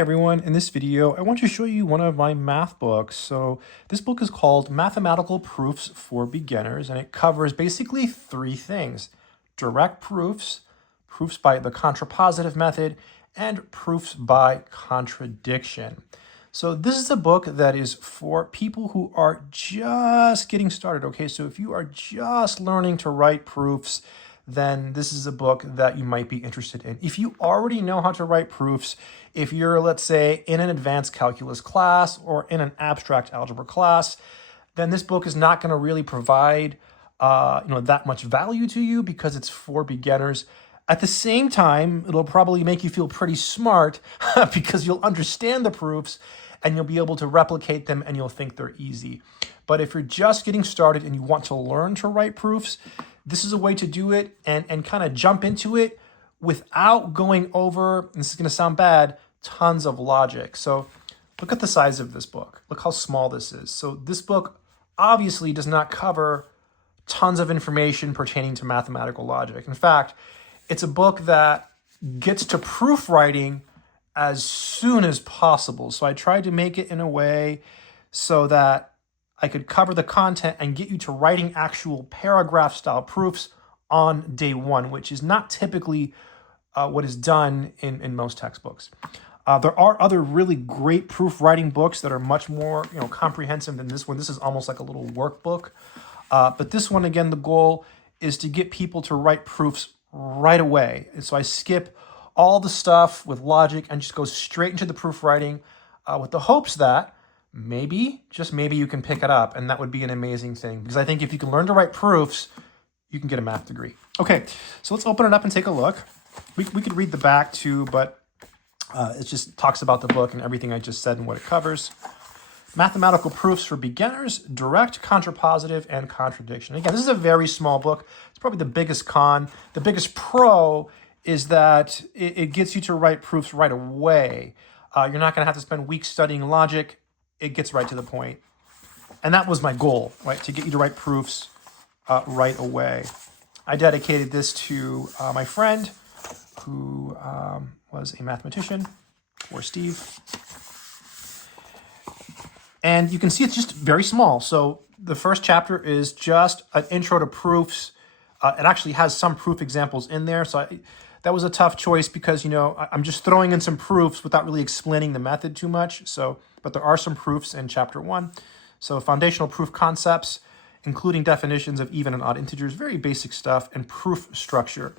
everyone, in this video I want to show you one of my math books. So this book is called Mathematical Proofs for Beginners, and it covers basically three things: direct proofs, proofs by the contrapositive method, and proofs by contradiction. So this is a book that is for people who are just getting started, okay? So if you are just learning to write proofs, then this is a book that you might be interested in. If you already know how to write proofs, if you're, let's say, in an advanced calculus class or in an abstract algebra class, then this book is not going to really provide that much value to you because it's for beginners. At the same time, it'll probably make you feel pretty smart because you'll understand the proofs and you'll be able to replicate them and you'll think they're easy. But if you're just getting started and you want to learn to write proofs, this is a way to do it and kind of jump into it without going over, and this is going to sound bad, tons of logic. So look at the size of this book. Look how small this is. So this book obviously does not cover tons of information pertaining to mathematical logic. In fact, it's a book that gets to proof writing as soon as possible. So I tried to make it in a way so that I could cover the content and get you to writing actual paragraph style proofs on day one, which is not typically what is done in most textbooks. There are other really great proof writing books that are much more comprehensive than this one. This is almost like a little workbook. But this one, again, the goal is to get people to write proofs right away. And so I skip all the stuff with logic and just go straight into the proof writing with the hopes that maybe, just maybe, you can pick it up, and that would be an amazing thing, because I think if you can learn to write proofs, you can get a math degree. Okay, so let's open it up and take a look. We could read the back too, but it just talks about the book and everything I just said and what it covers. Mathematical Proofs for Beginners, Direct, Contrapositive, and Contradiction. Again, this is a very small book. It's probably the biggest con. The biggest pro is that it gets you to write proofs right away. You're not going to have to spend weeks studying logic. It gets right to the point. And that was my goal, right? To get you to write proofs right away. I dedicated this to my friend who was a mathematician, or Steve. And you can see it's just very small. So the first chapter is just an intro to proofs. It actually has some proof examples in there. So that was a tough choice because, I'm just throwing in some proofs without really explaining the method too much. But there are some proofs in chapter 1. So foundational proof concepts, including definitions of even and odd integers, very basic stuff, and proof structure.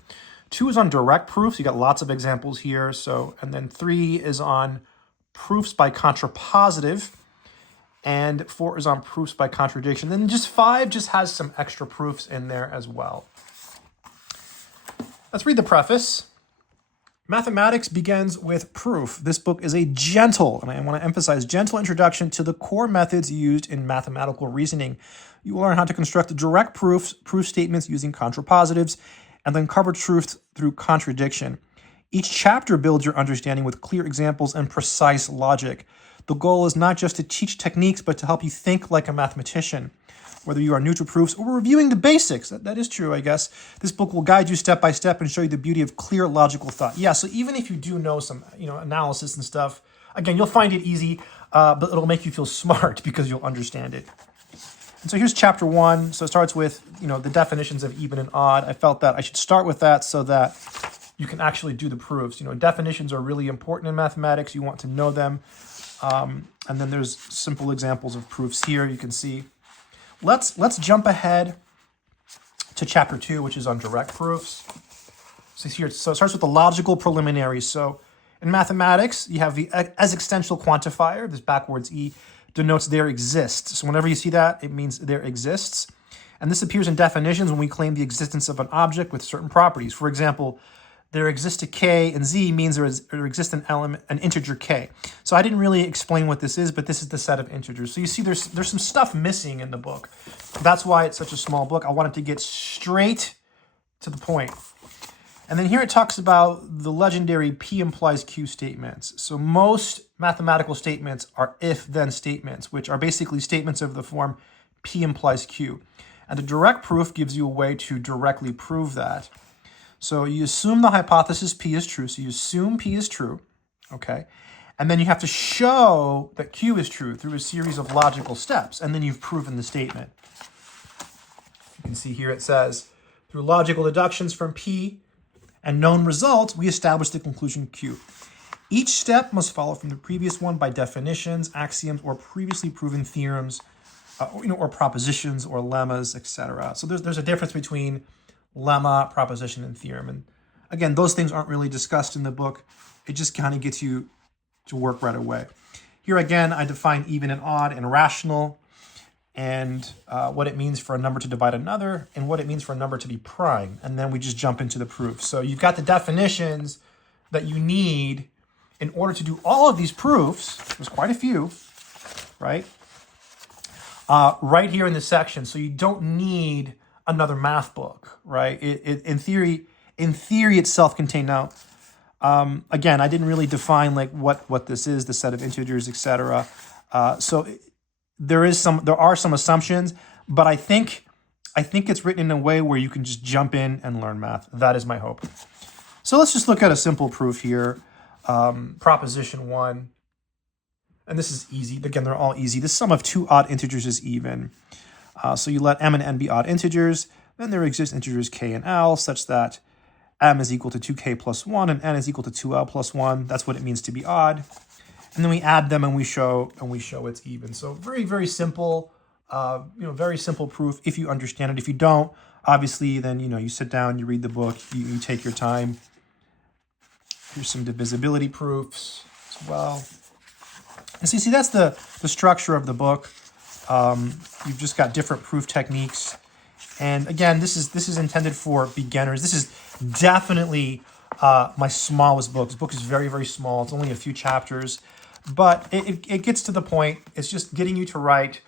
2 is on direct proofs. You got lots of examples here. And then 3 is on proofs by contrapositive, and 4 is on proofs by contradiction. Then just 5 just has some extra proofs in there as well. Let's read the preface. Mathematics begins with proof. This book is a gentle, and I want to emphasize, gentle introduction to the core methods used in mathematical reasoning. You will learn how to construct direct proofs, proof statements using contrapositives, and then cover truth through contradiction. Each chapter builds your understanding with clear examples and precise logic. The goal is not just to teach techniques, but to help you think like a mathematician. Whether you are new to proofs or reviewing the basics, that is true, I guess, this book will guide you step by step and show you the beauty of clear logical thought. Yeah, so even if you do know some analysis and stuff, again, you'll find it easy, but it'll make you feel smart because you'll understand it. And so here's chapter 1. So it starts with the definitions of even and odd. I felt that I should start with that so that you can actually do the proofs. Definitions are really important in mathematics. You want to know them. And then there's simple examples of proofs here. You can see. Let's jump ahead to chapter 2, which is on direct proofs. So it starts with the logical preliminaries. So in mathematics, you have the existential quantifier. This backwards E denotes there exists. So whenever you see that, it means there exists. And this appears in definitions when we claim the existence of an object with certain properties. For example, there exists a k, and z means there exists an integer k. So I didn't really explain what this is, but this is the set of integers. So you see there's some stuff missing in the book. That's why it's such a small book. I wanted to get straight to the point. And then here it talks about the legendary P implies Q statements. So most mathematical statements are if-then statements, which are basically statements of the form P implies Q. And the direct proof gives you a way to directly prove that. So you assume the hypothesis P is true. So you assume P is true, okay? And then you have to show that Q is true through a series of logical steps. And then you've proven the statement. You can see here it says, through logical deductions from P and known results, we establish the conclusion Q. Each step must follow from the previous one by definitions, axioms, or previously proven theorems, or propositions or lemmas, etc. So there's a difference between lemma, proposition, and theorem. And again, those things aren't really discussed in the book. It just kind of gets you to work right away. Here again, I define even and odd and rational, and what it means for a number to divide another, and what it means for a number to be prime. And then we just jump into the proof. So you've got the definitions that you need in order to do all of these proofs. There's quite a few, right? Right here in this section. So you don't need another math book, right? In theory, it's self-contained. Now, again, I didn't really define like what this is, the set of integers, etc. So there are some assumptions, but I think it's written in a way where you can just jump in and learn math. That is my hope. So let's just look at a simple proof here. Proposition 1. And this is easy. Again, they're all easy. The sum of two odd integers is even. So you let m and n be odd integers. Then there exist integers k and l such that m is equal to 2k plus 1 and n is equal to 2l plus 1. That's what it means to be odd. And then we add them and we show it's even. So very, very simple, very simple proof if you understand it. If you don't, obviously, then, you sit down, you read the book, you take your time. Here's some divisibility proofs as well. And so you see, that's the structure of the book. You've just got different proof techniques. And again, this is intended for beginners. This is definitely my smallest book. This book is very, very small. It's only a few chapters, but it gets to the point. It's just getting you to write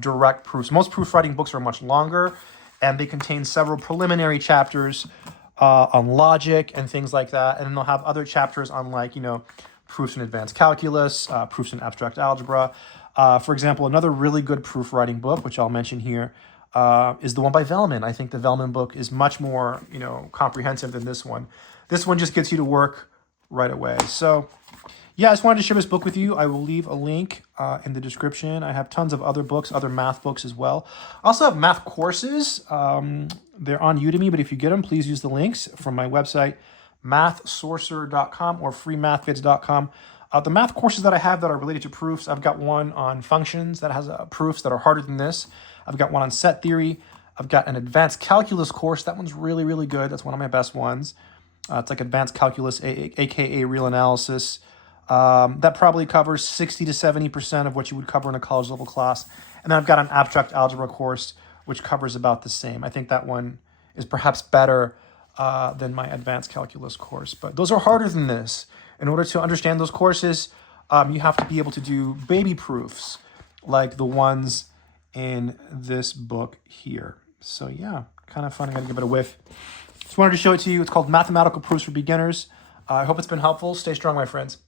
direct proofs. Most proof writing books are much longer, and they contain several preliminary chapters on logic and things like that. And then they'll have other chapters on proofs in advanced calculus, proofs in abstract algebra. For example, another really good proof writing book, which I'll mention here, is the one by Vellman. I think the Vellman book is much more, comprehensive than this one. This one just gets you to work right away. So yeah, I just wanted to share this book with you. I will leave a link in the description. I have tons of other books, other math books as well. I also have math courses. They're on Udemy, but if you get them, please use the links from my website, mathsorcerer.com or freemathvids.com. The math courses that I have that are related to proofs, I've got one on functions that has proofs that are harder than this. I've got one on set theory. I've got an advanced calculus course. That one's really, really good. That's one of my best ones. It's like advanced calculus, aka real analysis. That probably covers 60 to 70% of what you would cover in a college level class. And then I've got an abstract algebra course, which covers about the same. I think that one is perhaps better than my advanced calculus course. But those are harder than this. In order to understand those courses, you have to be able to do baby proofs like the ones in this book here. So yeah, kind of fun. I'm going to give it a whiff. Just wanted to show it to you. It's called Mathematical Proofs for Beginners. I hope it's been helpful. Stay strong, my friends.